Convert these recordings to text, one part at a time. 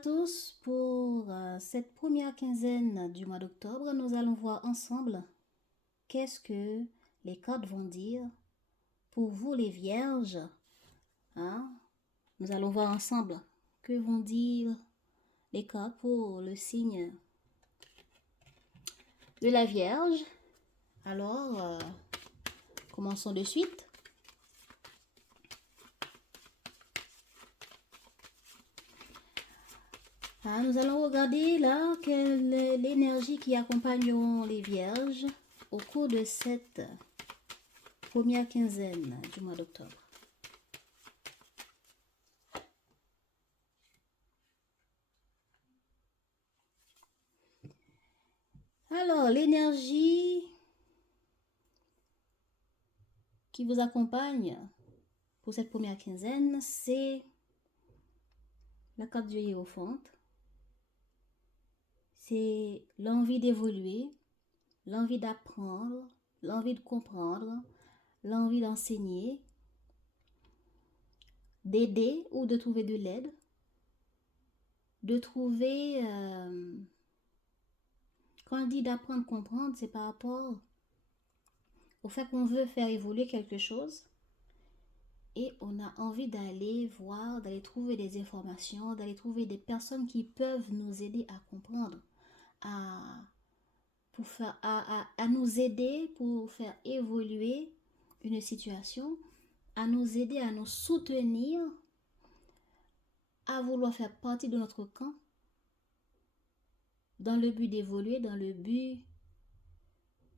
tous. Pour cette première quinzaine du mois d'octobre, nous allons voir ensemble qu'est-ce que les cartes vont dire pour vous les vierges. Hein? Nous allons voir ensemble que vont dire les cartes pour le signe de la Vierge. Alors, commençons de suite. Nous allons regarder là quelle est l'énergie qui accompagne les vierges au cours de cette première quinzaine du mois d'octobre. Alors, l'énergie qui vous accompagne pour cette première quinzaine, c'est la carte du Hiérophante. C'est l'envie d'évoluer, l'envie d'apprendre, l'envie de comprendre, l'envie d'enseigner, d'aider ou de trouver de l'aide, de trouver... quand on dit d'apprendre, comprendre, c'est par rapport au fait qu'on veut faire évoluer quelque chose et on a envie d'aller voir, d'aller trouver des informations, d'aller trouver des personnes qui peuvent nous aider à comprendre, à nous aider pour faire évoluer une situation, à nous aider, à nous soutenir, à vouloir faire partie de notre camp, dans le but d'évoluer, dans le but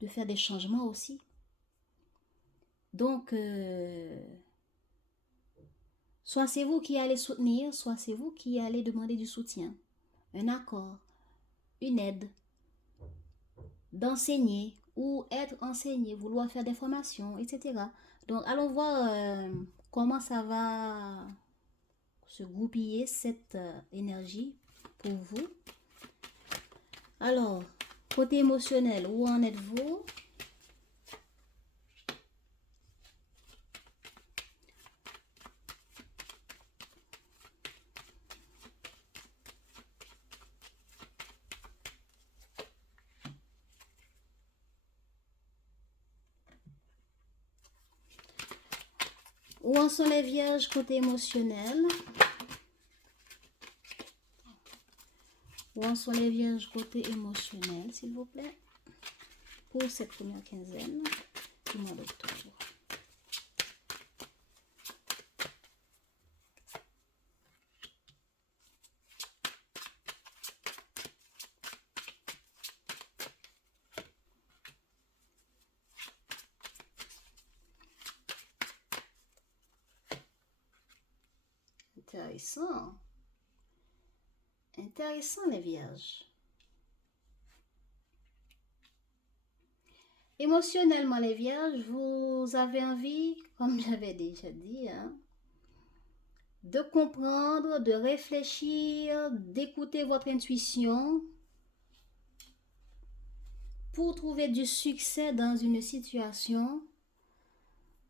de faire des changements aussi. Donc, soit c'est vous qui allez soutenir, soit c'est vous qui allez demander du soutien, un accord, une aide, d'enseigner ou être enseigné, vouloir faire des formations, etc. Donc, allons voir comment ça va se goupiller cette énergie pour vous. Alors, côté émotionnel, où en êtes-vous? Où en sont les vierges côté émotionnel? Où en sont les vierges côté émotionnel, s'il vous plaît, pour cette première quinzaine du mois d'octobre? Intéressant. Intéressant, les vierges. Émotionnellement, les vierges, vous avez envie, comme j'avais déjà dit, de comprendre, de réfléchir, d'écouter votre intuition pour trouver du succès dans une situation,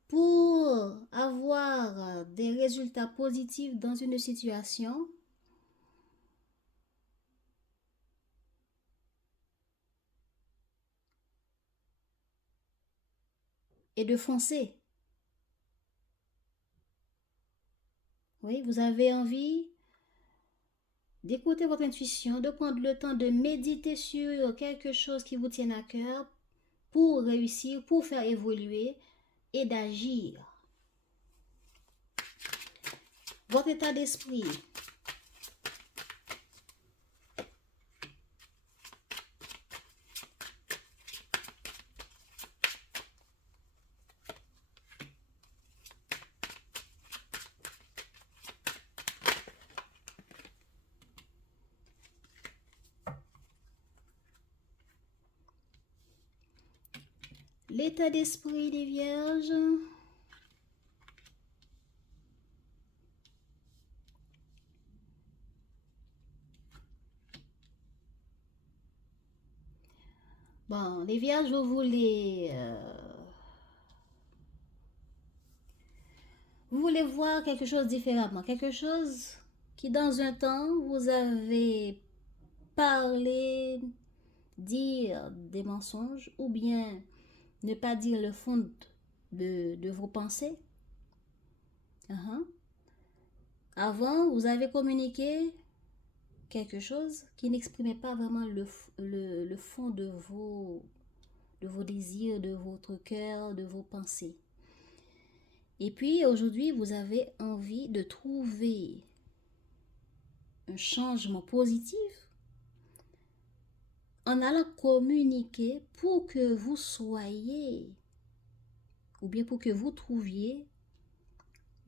pour avoir des résultats positifs dans une situation. Et de foncer. Oui, vous avez envie d'écouter votre intuition, de prendre le temps de méditer sur quelque chose qui vous tient à cœur pour réussir, pour faire évoluer et d'agir. Votre état d'esprit. L'état d'esprit des vierges. Bon, les vierges, vous voulez voir quelque chose différemment, quelque chose qui dans un temps, vous avez parlé, dire des mensonges ou bien ne pas dire le fond de vos pensées. Uh-huh. Avant, vous avez communiqué quelque chose qui n'exprimait pas vraiment le fond de vos désirs, de votre cœur, de vos pensées. Et puis aujourd'hui, vous avez envie de trouver un changement positif en allant communiquer pour que vous soyez, ou bien pour que vous trouviez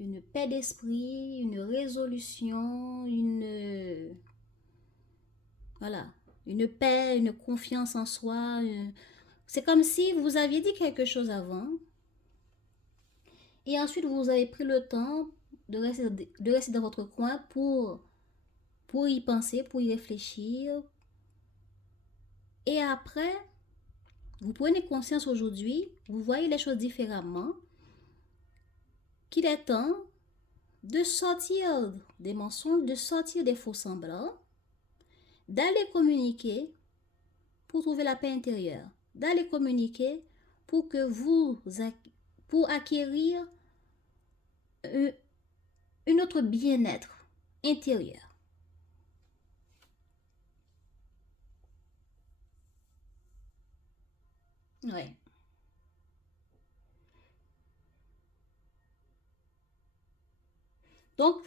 une paix d'esprit, une résolution, voilà, une paix, une confiance en soi. C'est comme si vous aviez dit quelque chose avant et ensuite vous avez pris le temps de rester dans votre coin pour y penser, pour y réfléchir. Et après, vous prenez conscience aujourd'hui, vous voyez les choses différemment, qu'il est temps de sortir des mensonges, de sortir des faux semblants, d'aller communiquer pour trouver la paix intérieure, d'aller communiquer pour que pour acquérir un autre bien-être intérieur. Ouais. Donc,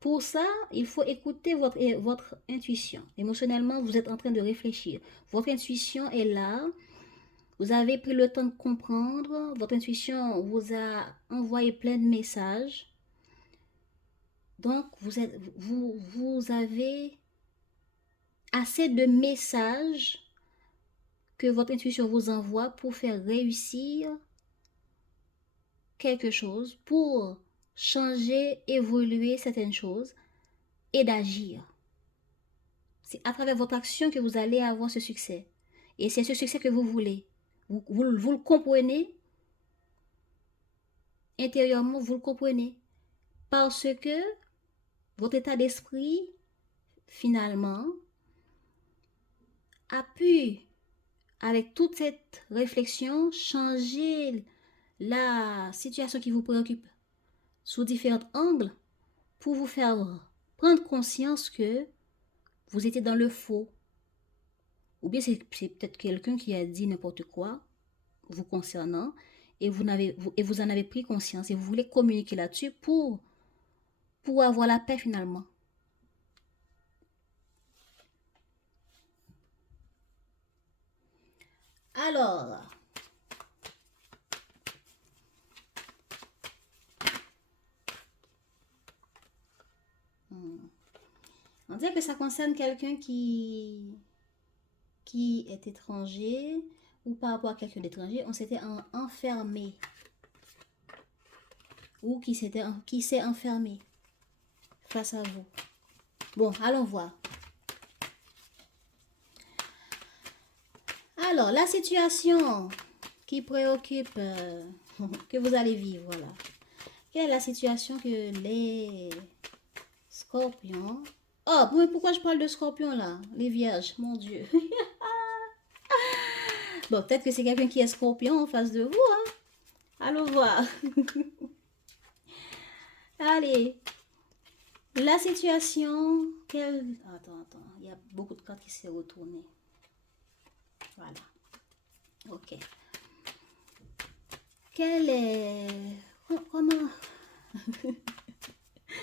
pour ça, il faut écouter votre intuition. Émotionnellement, vous êtes en train de réfléchir. Votre intuition est là. Vous avez pris le temps de comprendre. Votre intuition vous a envoyé plein de messages. Donc, vous avez assez de messages que votre intuition vous envoie pour faire réussir quelque chose, pour changer, évoluer certaines choses et d'agir. C'est à travers votre action que vous allez avoir ce succès. Et c'est ce succès que vous voulez. Vous le comprenez intérieurement, vous le comprenez. Parce que votre état d'esprit, finalement, a pu, avec toute cette réflexion, changer la situation qui vous préoccupe sous différents angles pour vous faire prendre conscience que vous étiez dans le faux. Ou bien c'est peut-être quelqu'un qui a dit n'importe quoi vous concernant et vous en avez pris conscience et vous voulez communiquer là-dessus pour avoir la paix finalement. Alors, on dirait que ça concerne quelqu'un qui est étranger ou par rapport à quelqu'un d'étranger, on s'était enfermé ou qui s'est enfermé face à vous. Bon, allons voir. Alors, la situation qui préoccupe, que vous allez vivre, voilà. Quelle est la situation que les scorpions... Oh, mais pourquoi je parle de scorpions là? Les vierges, mon Dieu. Bon, peut-être que c'est quelqu'un qui est scorpion en face de vous, hein? Allons voir. Allez. La situation... Attends. Il y a beaucoup de cartes qui s'est retournées. Voilà. Ok. Quelle est... Comment...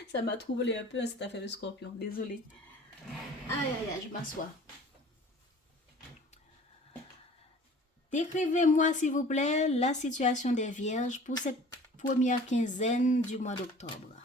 Ça m'a troublé un peu cette affaire de scorpion. Désolée. Aïe, je m'assois. Décrivez-moi, s'il vous plaît, la situation des vierges pour cette première quinzaine du mois d'octobre.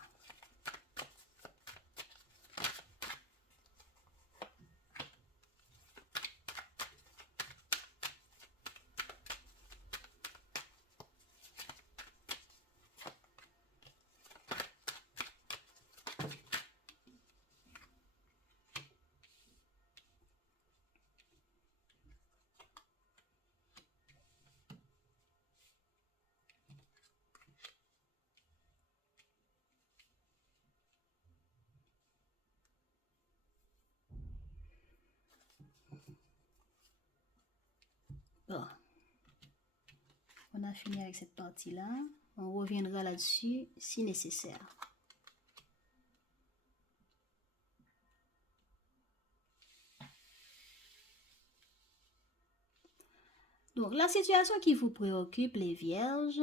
On a fini avec cette partie-là. On reviendra là-dessus si nécessaire. Donc, la situation qui vous préoccupe, les vierges,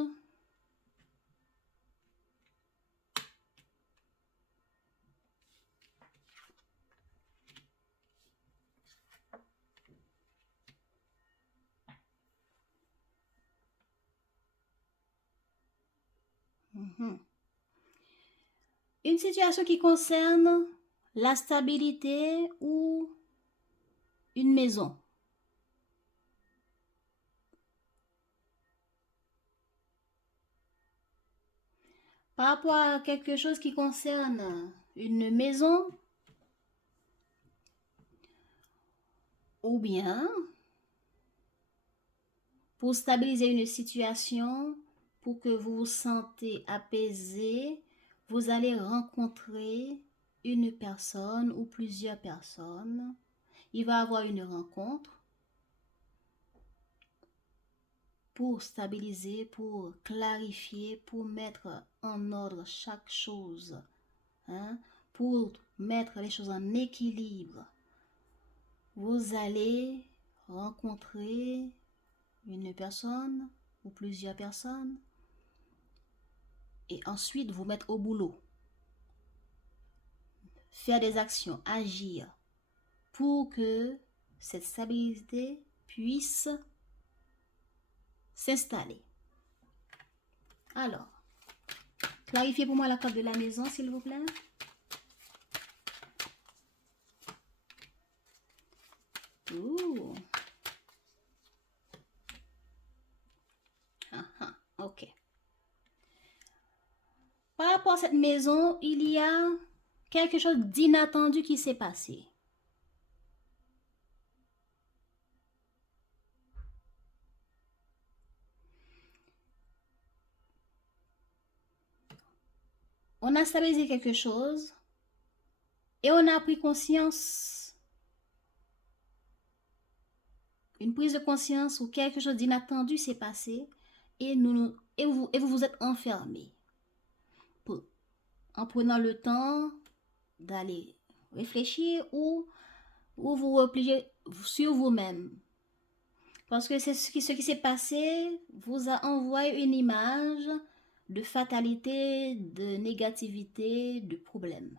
une situation qui concerne la stabilité ou une maison. Par rapport à quelque chose qui concerne une maison, ou bien pour stabiliser une situation, pour que vous vous sentez apaisé, vous allez rencontrer une personne ou plusieurs personnes. Il va y avoir une rencontre pour stabiliser, pour clarifier, pour mettre en ordre chaque chose, hein, pour mettre les choses en équilibre. Vous allez rencontrer une personne ou plusieurs personnes et ensuite vous mettre au boulot. Faire des actions, agir pour que cette stabilité puisse s'installer. Alors, clarifiez pour moi la carte de la maison, s'il vous plaît. Ouh. Ok. Par rapport à cette maison, il y a quelque chose d'inattendu qui s'est passé. On a stabilisé quelque chose et on a pris conscience, une prise de conscience où quelque chose d'inattendu s'est passé et vous vous êtes enfermé. En prenant le temps d'aller réfléchir ou vous replier sur vous-même. Parce que c'est ce qui s'est passé vous a envoyé une image de fatalité, de négativité, de problème.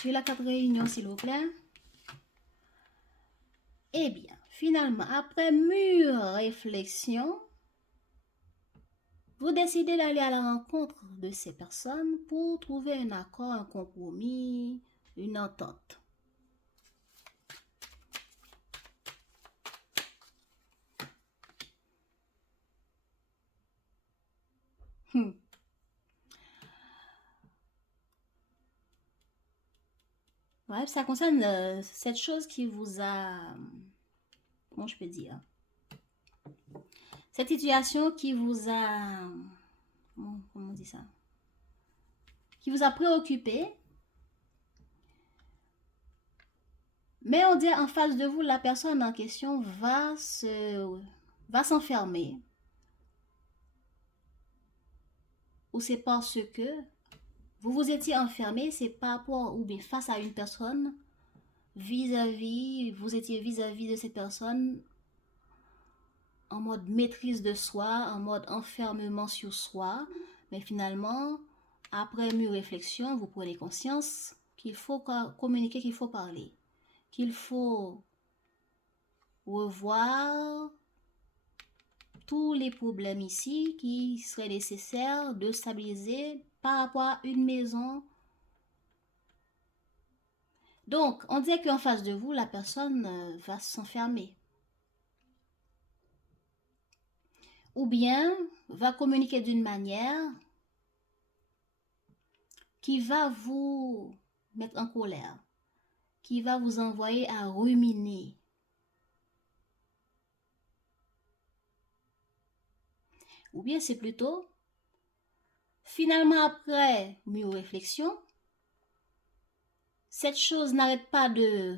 Sur la carte réunion, s'il vous plaît. Eh bien, finalement, après mûre réflexion, vous décidez d'aller à la rencontre de ces personnes pour trouver un accord, un compromis, une entente. Ouais, ça concerne cette chose qui vous a... Comment je peux dire? Cette situation qui vous a... Comment on dit ça? Qui vous a préoccupé. Mais on dit en face de vous, la personne en question va s'enfermer. Ou c'est parce que vous vous étiez enfermé, c'est par rapport ou bien face à une personne, vous étiez vis-à-vis de cette personne en mode maîtrise de soi, en mode enfermement sur soi. Mais finalement, après mûre réflexion, vous prenez conscience qu'il faut communiquer, qu'il faut parler, qu'il faut revoir tous les problèmes ici qui seraient nécessaires de stabiliser par rapport à une maison. Donc, on dirait qu'en face de vous, la personne va s'enfermer. Ou bien va communiquer d'une manière qui va vous mettre en colère, qui va vous envoyer à ruminer. Ou bien c'est plutôt, finalement après mûre réflexion, cette chose n'arrête pas de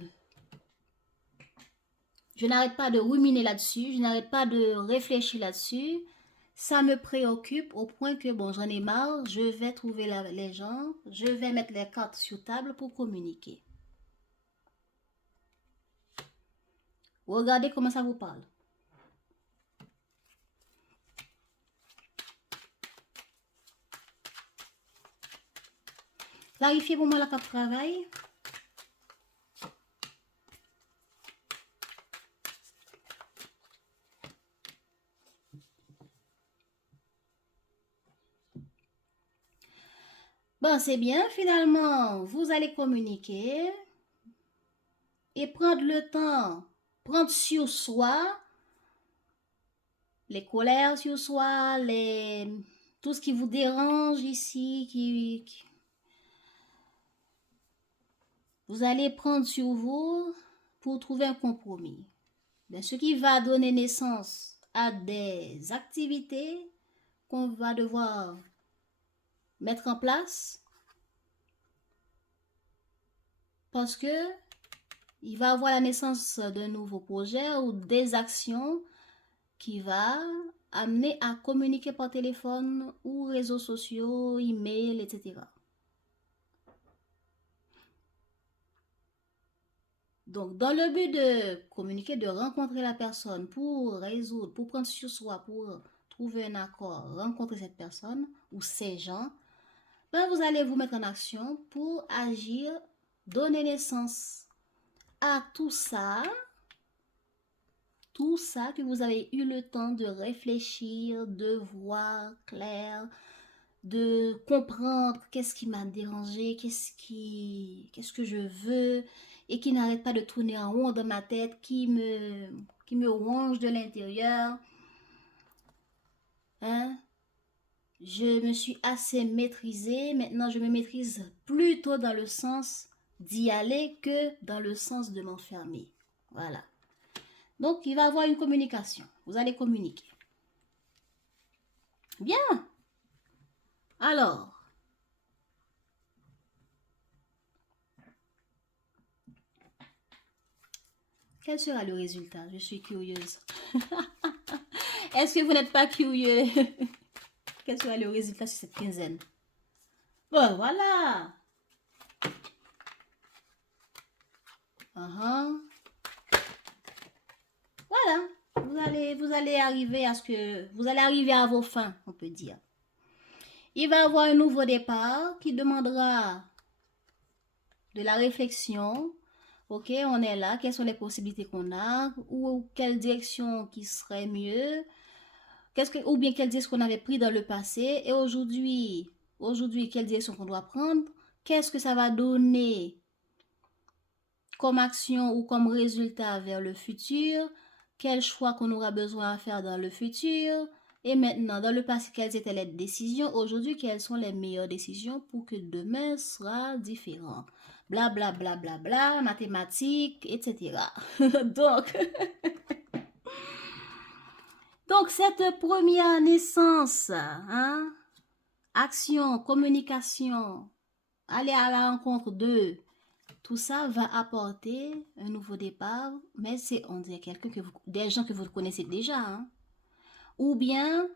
Je n'arrête pas de ruminer là-dessus, je n'arrête pas de réfléchir là-dessus. Ça me préoccupe au point que, bon, j'en ai marre, je vais trouver les gens, je vais mettre les cartes sur table pour communiquer. Regardez comment ça vous parle. Clarifiez pour moi la carte travail. Bon, c'est bien, finalement, vous allez communiquer et prendre le temps, prendre sur soi les colères sur soi, tout ce qui vous dérange ici, vous allez prendre sur vous pour trouver un compromis. Bien, ce qui va donner naissance à des activités qu'on va devoir mettre en place parce que il va avoir la naissance d'un nouveau projet ou des actions qui va amener à communiquer par téléphone ou réseaux sociaux, email, etc. Donc, dans le but de communiquer, de rencontrer la personne pour résoudre, pour prendre sur soi, pour trouver un accord, rencontrer cette personne ou ces gens, ben vous allez vous mettre en action pour agir, donner naissance à tout ça que vous avez eu le temps de réfléchir, de voir clair, de comprendre qu'est-ce qui m'a dérangé, qu'est-ce que je veux et qui n'arrête pas de tourner en rond dans ma tête, qui me ronge de l'intérieur. Hein? Je me suis assez maîtrisée, maintenant je me maîtrise plutôt dans le sens d'y aller que dans le sens de m'enfermer. Voilà. Donc, il va y avoir une communication. Vous allez communiquer. Bien. Alors, quel sera le résultat? Je suis curieuse. Est-ce que vous n'êtes pas curieux? Quel sera le résultat sur cette quinzaine? Bon, voilà. Voilà. Vous allez arriver à vous allez arriver à vos fins, on peut dire. Il va y avoir un nouveau départ qui demandera de la réflexion. Ok, on est là. Quelles sont les possibilités qu'on a? Ou quelle direction qui serait mieux? Ou bien quelle direction qu'on avait pris dans le passé? Et aujourd'hui, quelle direction qu'on doit prendre? Qu'est-ce que ça va donner comme action ou comme résultat vers le futur? Quel choix qu'on aura besoin à faire dans le futur? Et maintenant, dans le passé, quelles étaient les décisions? Aujourd'hui, quelles sont les meilleures décisions pour que demain sera différent? Bla bla bla bla bla, mathématiques, etc. Donc, cette première naissance, hein, action, communication, aller à la rencontre de tout ça va apporter un nouveau départ, mais c'est, on dirait, des gens que vous connaissez déjà, hein, ou bien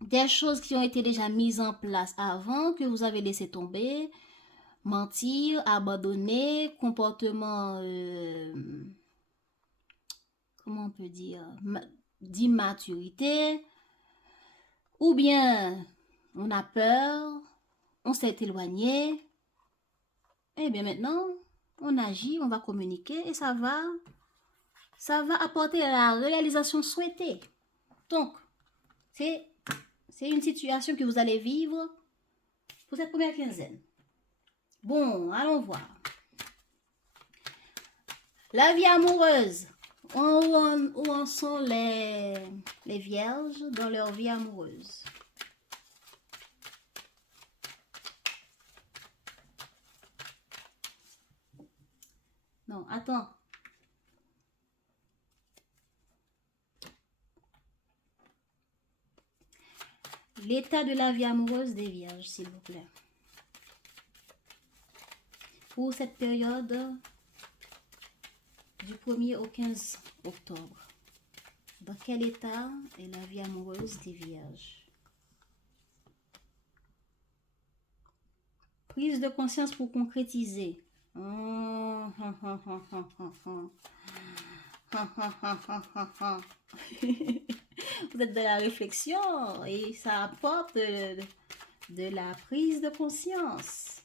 des choses qui ont été déjà mises en place avant, que vous avez laissé tomber, mentir, abandonner, comportement, comment on peut dire, d'immaturité, ou bien on a peur, on s'est éloigné, et bien maintenant, on agit, on va communiquer et ça va apporter la réalisation souhaitée. Donc, c'est une situation que vous allez vivre pour cette première quinzaine. Bon, allons voir. La vie amoureuse. Où en sont les vierges dans leur vie amoureuse? Non, attends. L'état de la vie amoureuse des vierges, s'il vous plaît. Pour cette période du 1er au 15 octobre. Dans quel état est la vie amoureuse des vierges? Prise de conscience pour concrétiser. Vous êtes de la réflexion et ça apporte de la prise de conscience.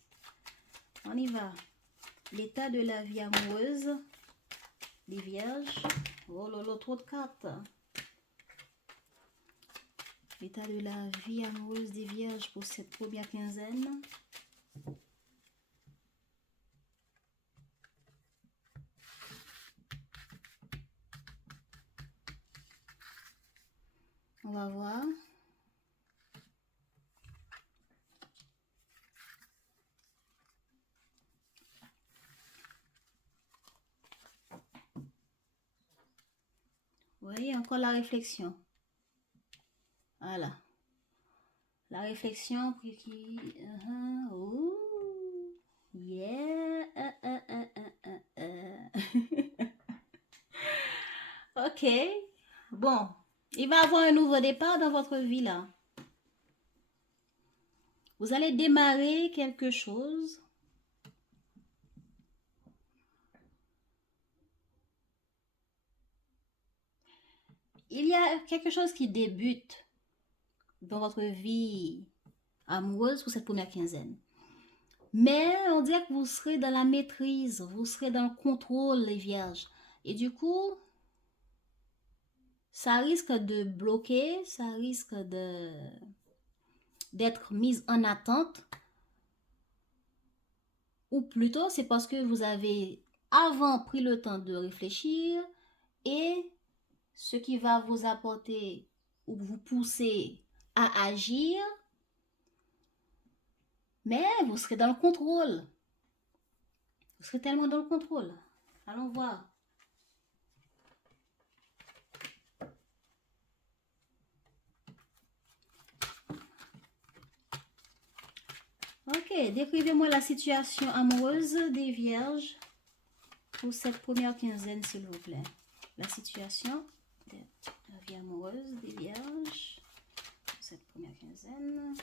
On y va. L'état de la vie amoureuse des vierges. Oh lolo, trop de cartes. L'état de la vie amoureuse des vierges pour cette première quinzaine. On va voir. Vous voyez, encore la réflexion. Voilà. La réflexion qui... Ouh, yeah. Ok. Bon. Il va y avoir un nouveau départ dans votre vie là. Vous allez démarrer quelque chose. Il y a quelque chose qui débute dans votre vie amoureuse pour cette première quinzaine. Mais on dirait que vous serez dans la maîtrise, vous serez dans le contrôle, les vierges. Et du coup, ça risque de bloquer, ça risque d'être mis en attente. Ou plutôt, c'est parce que vous avez avant pris le temps de réfléchir et ce qui va vous apporter ou vous pousser à agir, mais vous serez dans le contrôle. Vous serez tellement dans le contrôle. Allons voir. Ok, décrivez-moi la situation amoureuse des vierges pour cette première quinzaine, s'il vous plaît. La situation de la vie amoureuse des vierges pour cette première quinzaine.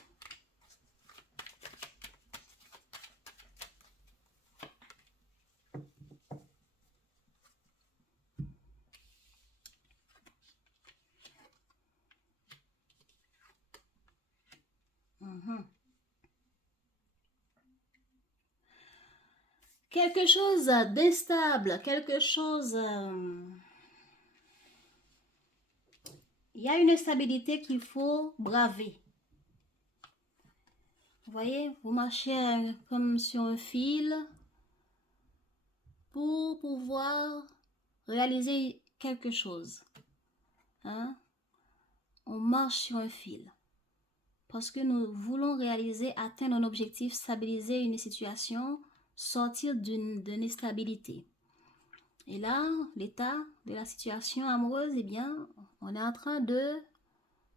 Quelque chose d'instable, quelque chose... il y a une instabilité qu'il faut braver. Vous voyez, vous marchez comme sur un fil pour pouvoir réaliser quelque chose. Hein? On marche sur un fil. Parce que nous voulons réaliser, atteindre un objectif, stabiliser une situation, sortir d'une instabilité. Et là, l'état de la situation amoureuse, eh bien, on est en train de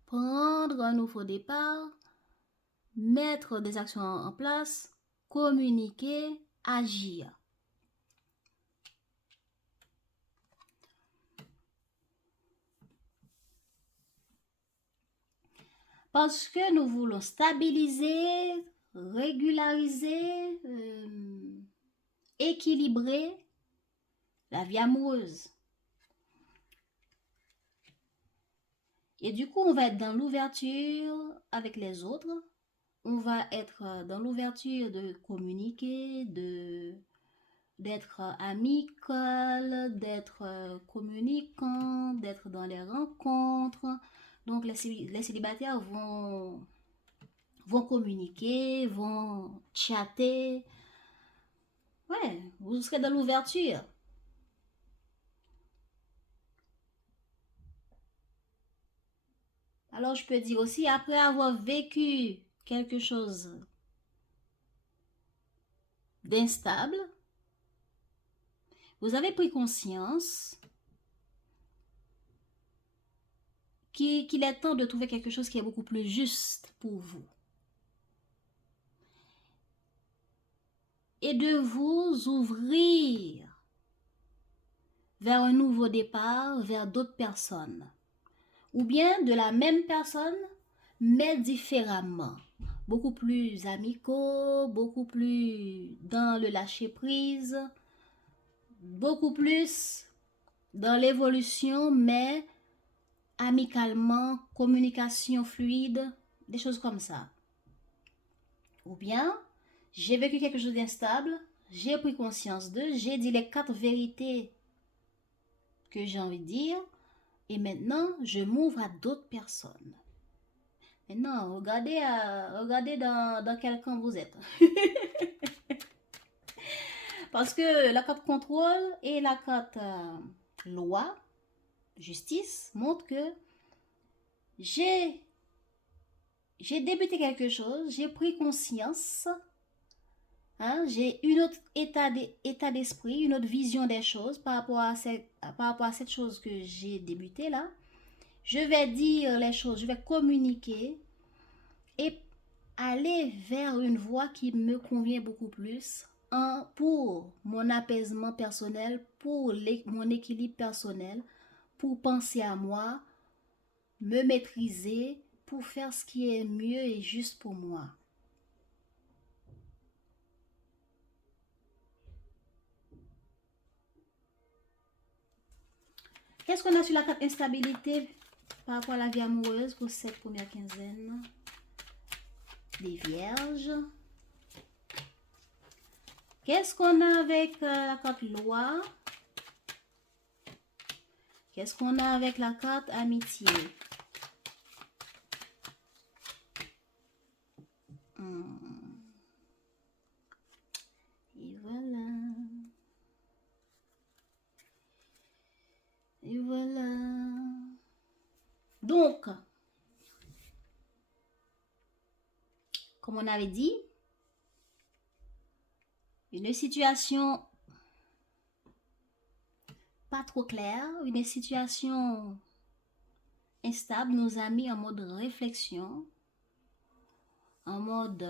prendre un nouveau départ, mettre des actions en place, communiquer, agir. Parce que nous voulons stabiliser, régulariser, équilibrer la vie amoureuse. Et du coup, on va être dans l'ouverture avec les autres. On va être dans l'ouverture de communiquer, d'être amical, d'être communicant, d'être dans les rencontres. Donc, les célibataires vont communiquer, vont chatter. Ouais, vous serez dans l'ouverture. Alors, je peux dire aussi, après avoir vécu quelque chose d'instable, vous avez pris conscience qu'il est temps de trouver quelque chose qui est beaucoup plus juste pour vous. Et de vous ouvrir vers un nouveau départ, vers d'autres personnes. Ou bien de la même personne, mais différemment. Beaucoup plus amicaux, beaucoup plus dans le lâcher-prise, beaucoup plus dans l'évolution, mais amicalement, communication fluide, des choses comme ça. Ou bien, j'ai vécu quelque chose d'instable, j'ai pris conscience d'eux, j'ai dit les 4 vérités que j'ai envie de dire, et maintenant, je m'ouvre à d'autres personnes. Maintenant, regardez dans quel camp vous êtes. Parce que la carte contrôle et la carte loi, justice, montrent que j'ai débuté quelque chose, j'ai pris conscience, hein, j'ai une autre état d'esprit, une autre vision des choses par rapport à cette chose que j'ai débuté là. Je vais dire les choses, je vais communiquer et aller vers une voie qui me convient beaucoup plus pour mon apaisement personnel, pour mon équilibre personnel, pour penser à moi, me maîtriser, pour faire ce qui est mieux et juste pour moi. Qu'est-ce qu'on a sur la carte instabilité par rapport à la vie amoureuse pour cette première quinzaine des Vierges? Qu'est-ce qu'on a avec la carte loi? Qu'est-ce qu'on a avec la carte amitié? Et voilà. Et voilà. Donc, comme on avait dit, une situation pas trop claire, une situation instable nous a mis en mode réflexion, en mode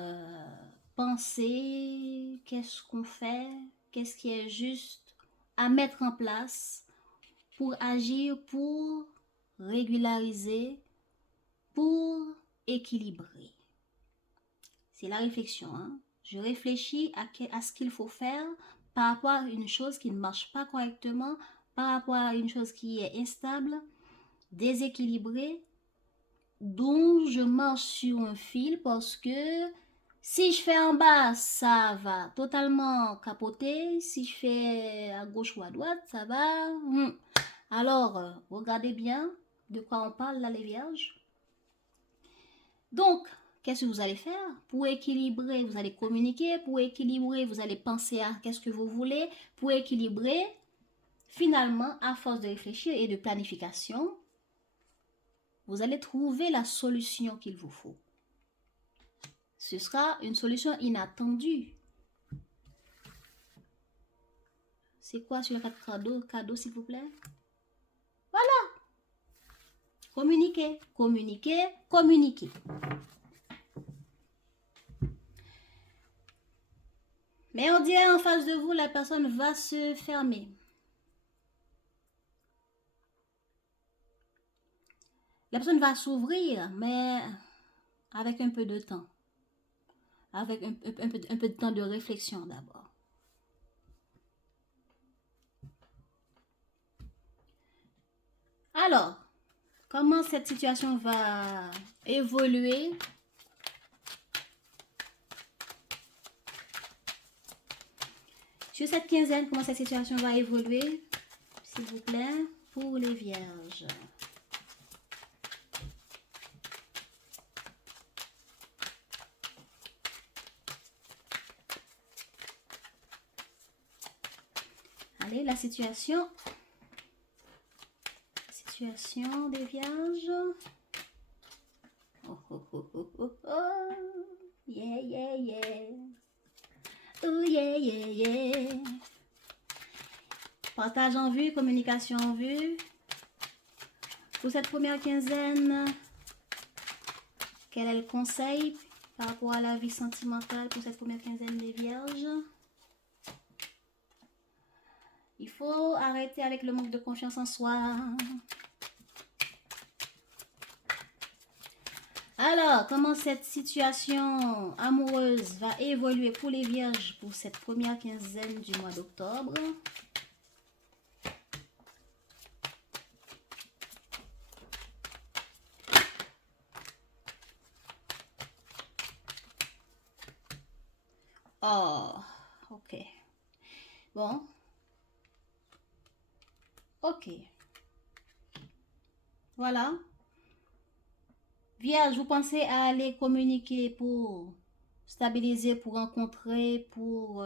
penser, qu'est-ce qu'on fait, qu'est-ce qui est juste à mettre en place pour agir, pour régulariser, pour équilibrer. C'est la réflexion. Hein? Je réfléchis à ce qu'il faut faire par rapport à une chose qui ne marche pas correctement, par rapport à une chose qui est instable, déséquilibrée, dont je marche sur un fil parce que si je fais en bas, ça va totalement capoter. Si je fais à gauche ou à droite, ça va. Alors, regardez bien de quoi on parle là, les vierges. Donc, qu'est-ce que vous allez faire? Pour équilibrer, vous allez communiquer. Pour équilibrer, vous allez penser à qu'est-ce que vous voulez. Pour équilibrer, finalement, à force de réfléchir et de planification, vous allez trouver la solution qu'il vous faut. Ce sera une solution inattendue. C'est quoi sur la carte cadeau? Cadeau, s'il vous plaît. Voilà. Communiquer, communiquer, communiquer. Mais on dirait en face de vous, la personne va se fermer. La personne va s'ouvrir, mais avec un peu de temps. Avec un peu de temps de réflexion d'abord. Alors, comment cette situation va évoluer? Sur cette quinzaine, comment cette situation va évoluer? S'il vous plaît, pour les vierges. Allez, la situation. Situation des vierges. Oh, oh, oh, oh, oh, oh. Yeah, yeah, yeah. Oh, yeah, yeah, yeah. Partage en vue, communication en vue. Pour cette première quinzaine, quel est le conseil par rapport à la vie sentimentale pour cette première quinzaine des vierges? Il faut arrêter avec le manque de confiance en soi. Alors, comment cette situation amoureuse va évoluer pour les vierges pour cette première quinzaine du mois d'octobre? Oh, ok. Bon. Ok. Voilà. Vierge, vous pensez à aller communiquer pour stabiliser, pour rencontrer, pour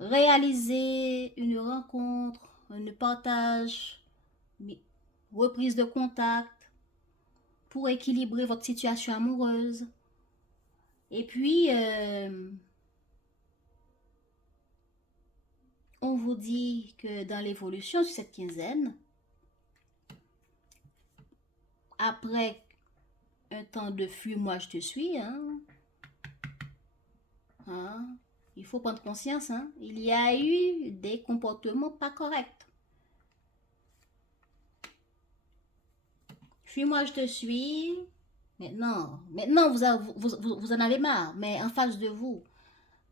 réaliser une rencontre, un partage, reprise de contact, pour équilibrer votre situation amoureuse. Et puis, on vous dit que dans l'évolution sur cette quinzaine, après un temps de flux, moi je te suis, hein, il faut prendre conscience, hein, il y a eu des comportements pas corrects. Suis-moi, je te suis. Maintenant vous en avez marre, mais en face de vous,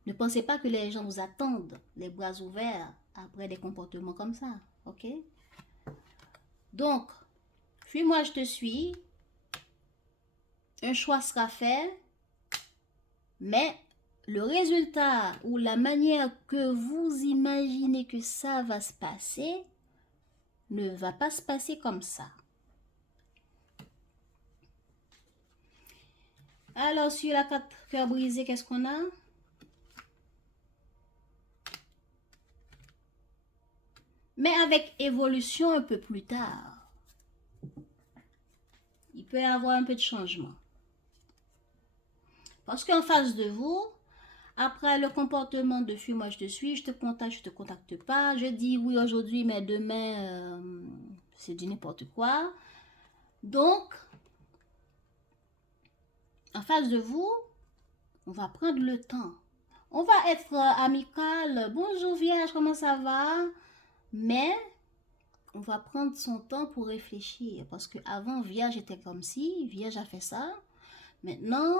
ne pensez pas que les gens vous attendent les bras ouverts après des comportements comme ça, ok? Donc, suis-moi, je te suis. Un choix sera fait, mais le résultat ou la manière que vous imaginez que ça va se passer ne va pas se passer comme ça. Alors, sur la carte cœur brisé, qu'est-ce qu'on a? Mais avec évolution un peu plus tard, il peut y avoir un peu de changement. Parce qu'en face de vous, après le comportement de fuis-moi je te suis, je te contacte pas, je dis oui aujourd'hui, mais demain, c'est du n'importe quoi. Donc, en face de vous, on va prendre le temps. On va être amical. Bonjour Vierge, comment ça va? Mais on va prendre son temps pour réfléchir. Parce qu'avant, Vierge était comme si, Vierge a fait ça. Maintenant,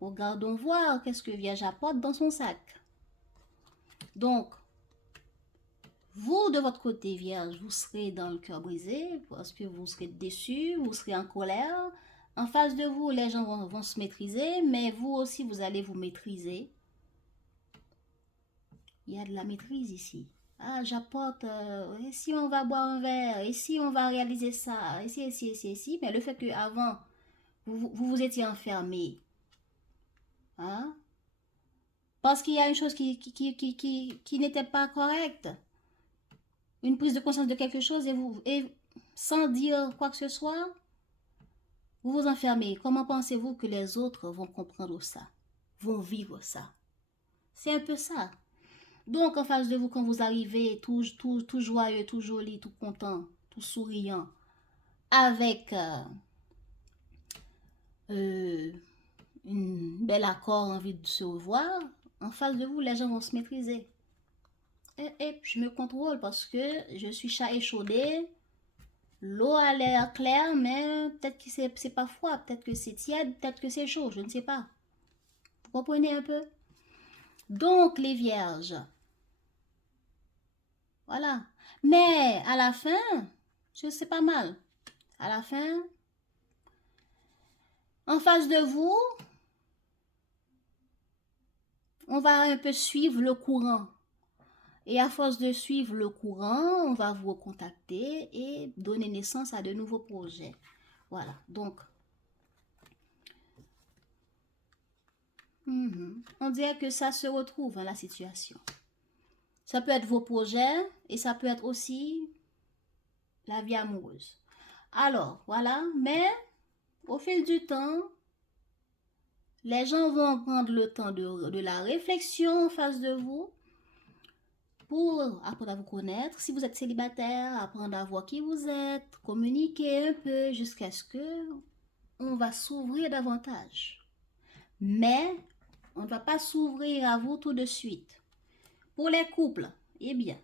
regardons voir qu'est-ce que Vierge apporte dans son sac. Donc, vous, de votre côté, Vierge, vous serez dans le cœur brisé parce que vous serez déçu, vous serez en colère. En face de vous, les gens vont se maîtriser, mais vous aussi, vous allez vous maîtriser. Il y a de la maîtrise ici. Ah, j'apporte, et si on va boire un verre, et si on va réaliser ça, et si. Mais le fait qu'avant, vous étiez enfermé, hein, parce qu'il y a une chose qui n'était pas correcte. Une prise de conscience de quelque chose et sans dire quoi que ce soit, vous vous enfermez. Comment pensez-vous que les autres vont comprendre ça, vont vivre ça? C'est un peu ça. Donc, en face de vous, quand vous arrivez, tout joyeux, tout joli, tout content, tout souriant, avec un bel accord, envie de se revoir, en face de vous, les gens vont se maîtriser. Et je me contrôle parce que je suis chat échaudé. L'eau a l'air claire, mais peut-être que c'est pas froid, peut-être que c'est tiède, peut-être que c'est chaud, je ne sais pas. Vous comprenez un peu? Donc, les vierges, voilà. Mais à la fin, je sais pas mal. À la fin, en face de vous, on va un peu suivre le courant. Et à force de suivre le courant, on va vous contacter et donner naissance à de nouveaux projets. Voilà, donc, on dirait que ça se retrouve dans la situation. Ça peut être vos projets et ça peut être aussi la vie amoureuse. Alors, voilà, mais au fil du temps, les gens vont prendre le temps de la réflexion en face de vous pour apprendre à vous connaître. Si vous êtes célibataire, apprendre à voir qui vous êtes, communiquer un peu jusqu'à ce que on va s'ouvrir davantage. Mais on ne va pas s'ouvrir à vous tout de suite. Pour les couples, eh bien,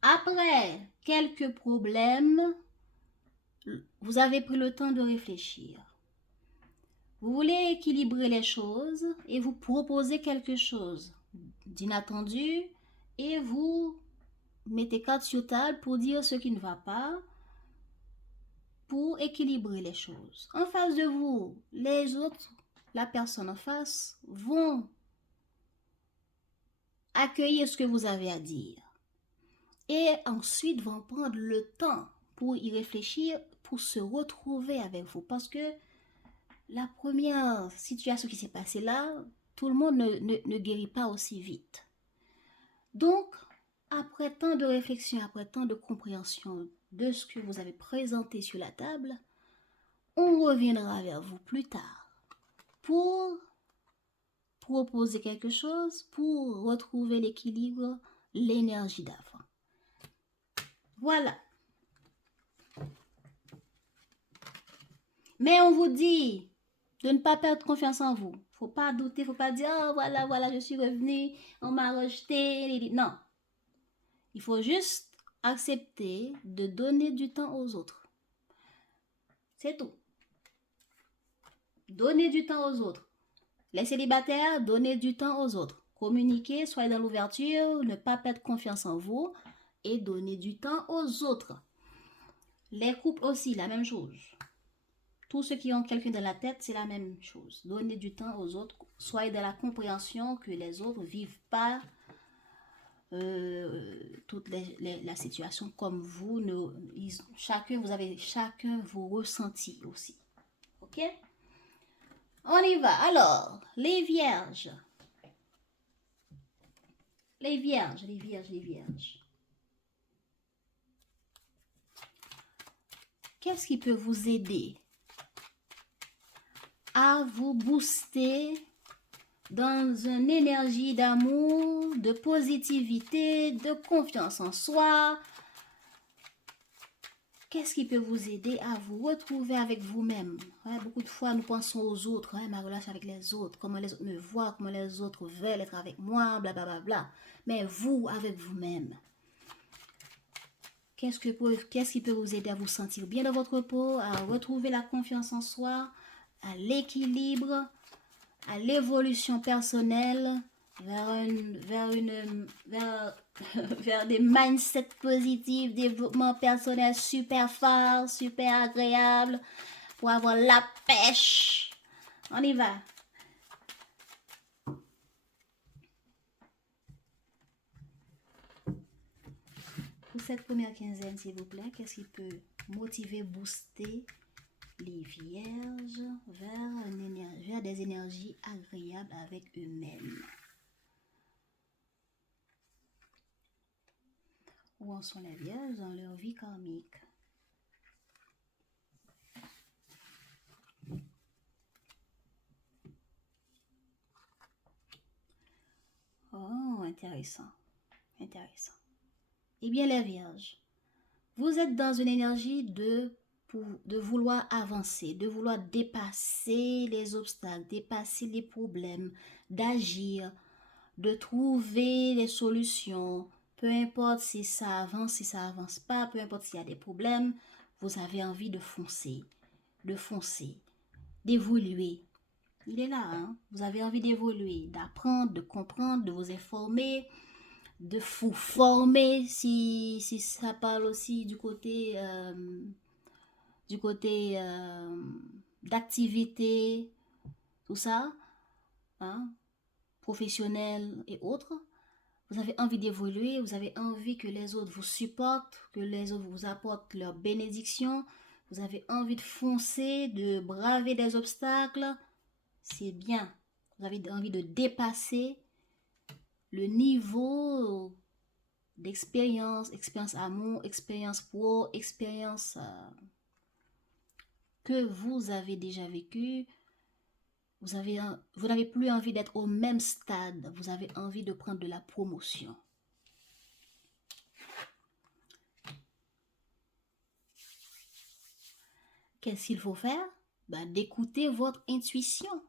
après quelques problèmes, vous avez pris le temps de réfléchir. Vous voulez équilibrer les choses et vous proposez quelque chose d'inattendu et vous mettez carte sur table pour dire ce qui ne va pas, pour équilibrer les choses. En face de vous, les autres, la personne en face, vont accueillir ce que vous avez à dire. Et ensuite vont prendre le temps pour y réfléchir, pour se retrouver avec vous. Parce que la première situation qui s'est passée là, tout le monde ne guérit pas aussi vite. Donc, après tant de réflexion, après tant de compréhension de ce que vous avez présenté sur la table, on reviendra vers vous plus tard pour proposer quelque chose, pour retrouver l'équilibre, l'énergie d'avant. Voilà. Mais on vous dit de ne pas perdre confiance en vous. Faut pas douter, faut pas dire oh, voilà, je suis revenu, on m'a rejeté. Non. Il faut juste accepter de donner du temps aux autres. C'est tout. Donnez du temps aux autres. Les célibataires, donnez du temps aux autres. Communiquez, soyez dans l'ouverture, ne pas perdre confiance en vous et donnez du temps aux autres. Les couples aussi, la même chose. Tous ceux qui ont quelqu'un dans la tête, c'est la même chose. Donnez du temps aux autres. Soyez dans la compréhension que les autres ne vivent pas toute la situation comme vous. Chacun vos ressentis aussi. Ok? On y va. Alors, les vierges. Les vierges. Qu'est-ce qui peut vous aider à vous booster dans une énergie d'amour, de positivité, de confiance en soi? Qu'est-ce qui peut vous aider à vous retrouver avec vous-même? Beaucoup de fois, nous pensons aux autres, ma relation avec les autres, comment les autres me voient, comment les autres veulent être avec moi, blablabla. Bla, bla, bla. Mais vous, avec vous-même, qu'est-ce qui peut vous aider à vous sentir bien dans votre peau, à retrouver la confiance en soi, à l'équilibre, à l'évolution personnelle, vers des mindsets positifs, développement personnel super fort, super agréable, pour avoir la pêche. On y va. Pour cette première quinzaine, s'il vous plaît, qu'est-ce qui peut motiver, booster les vierges vers des énergies agréables avec eux-mêmes? Où en sont les vierges dans leur vie karmique? Oh, intéressant. Eh bien, les vierges, vous êtes dans une énergie de vouloir avancer, de vouloir dépasser les obstacles, dépasser les problèmes, d'agir, de trouver les solutions. Peu importe si ça avance pas, peu importe s'il y a des problèmes, vous avez envie de foncer, d'évoluer. Il est là, hein? Vous avez envie d'évoluer, d'apprendre, de comprendre, de vous informer, de vous former, si ça parle aussi du côté d'activité, tout ça, hein, professionnel et autres. Vous avez envie d'évoluer, vous avez envie que les autres vous supportent, que les autres vous apportent leur bénédiction, vous avez envie de foncer, de braver des obstacles. C'est bien. Vous avez envie de dépasser le niveau d'expérience amour, expérience pro, expérience que vous avez déjà vécu. Vous n'avez plus envie d'être au même stade. Vous avez envie de prendre de la promotion. Qu'est-ce qu'il faut faire? D'écouter votre intuition.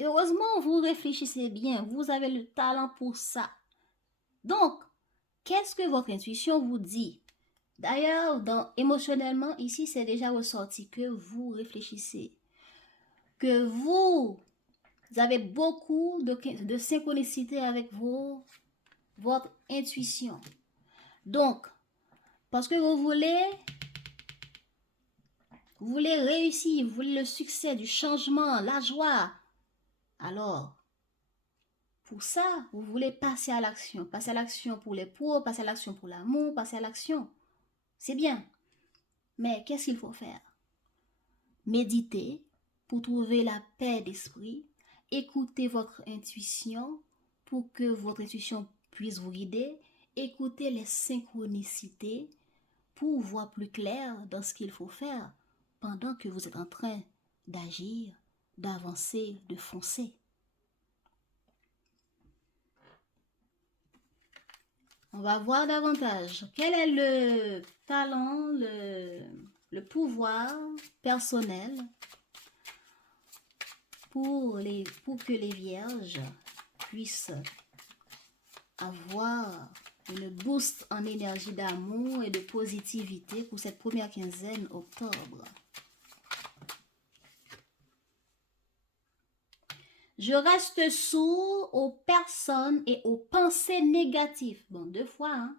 Heureusement, vous réfléchissez bien, vous avez le talent pour ça. Donc, qu'est-ce que votre intuition vous dit? D'ailleurs, émotionnellement, ici, c'est déjà ressorti que vous réfléchissez, que vous avez beaucoup de synchronicité avec votre intuition. Donc, parce que vous voulez réussir, vous voulez le succès, du changement, la joie. Alors, pour ça, vous voulez passer à l'action. Passer à l'action pour les pauvres, passer à l'action pour l'amour, passer à l'action. C'est bien. Mais qu'est-ce qu'il faut faire? Méditer pour trouver la paix d'esprit. Écoutez votre intuition pour que votre intuition puisse vous guider. Écoutez les synchronicités pour voir plus clair dans ce qu'il faut faire pendant que vous êtes en train d'agir, d'avancer, de foncer. On va voir davantage. Quel est le talent, le pouvoir personnel pour que les vierges puissent avoir une boost en énergie d'amour et de positivité pour cette première quinzaine octobre. Je reste sourd aux personnes et aux pensées négatives. Bon, 2 fois, hein.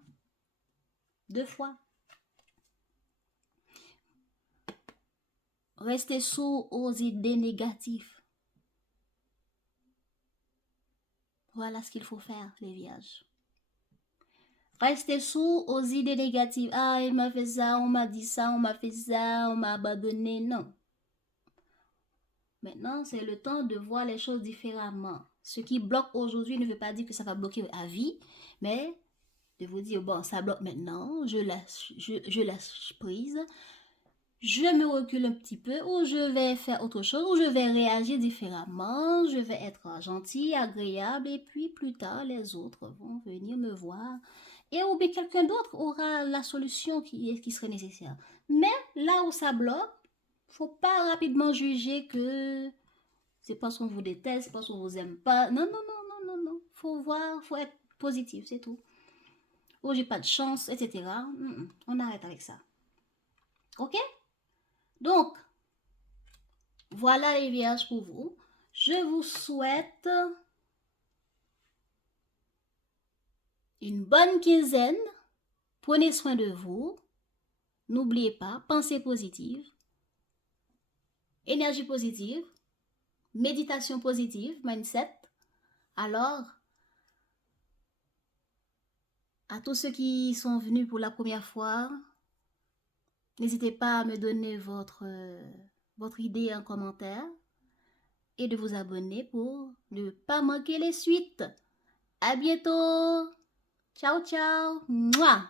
2 fois. Restez sourd aux idées négatives. Voilà ce qu'il faut faire, les vierges. Restez sourd aux idées négatives. Ah, il m'a fait ça, on m'a dit ça, on m'a fait ça, on m'a abandonné. Non. Maintenant, c'est le temps de voir les choses différemment. Ce qui bloque aujourd'hui ne veut pas dire que ça va bloquer à vie, mais de vous dire, bon, ça bloque maintenant, je lâche prise, je me recule un petit peu, ou je vais faire autre chose, ou je vais réagir différemment, je vais être gentil, agréable, et puis plus tard, les autres vont venir me voir, et ou bien quelqu'un d'autre aura la solution qui serait nécessaire. Mais là où ça bloque, faut pas rapidement juger que c'est parce qu'on vous déteste, c'est parce qu'on vous aime pas. Non, non, non, non, non, non. Faut voir, faut être positif, c'est tout. Oh, j'ai pas de chance, etc. On arrête avec ça. Ok? Donc, voilà les vierges pour vous. Je vous souhaite une bonne quinzaine. Prenez soin de vous. N'oubliez pas, pensée positive, énergie positive, méditation positive, mindset. Alors, à tous ceux qui sont venus pour la première fois, n'hésitez pas à me donner votre idée en commentaire et de vous abonner pour ne pas manquer les suites. À bientôt. Ciao, ciao. Mouah.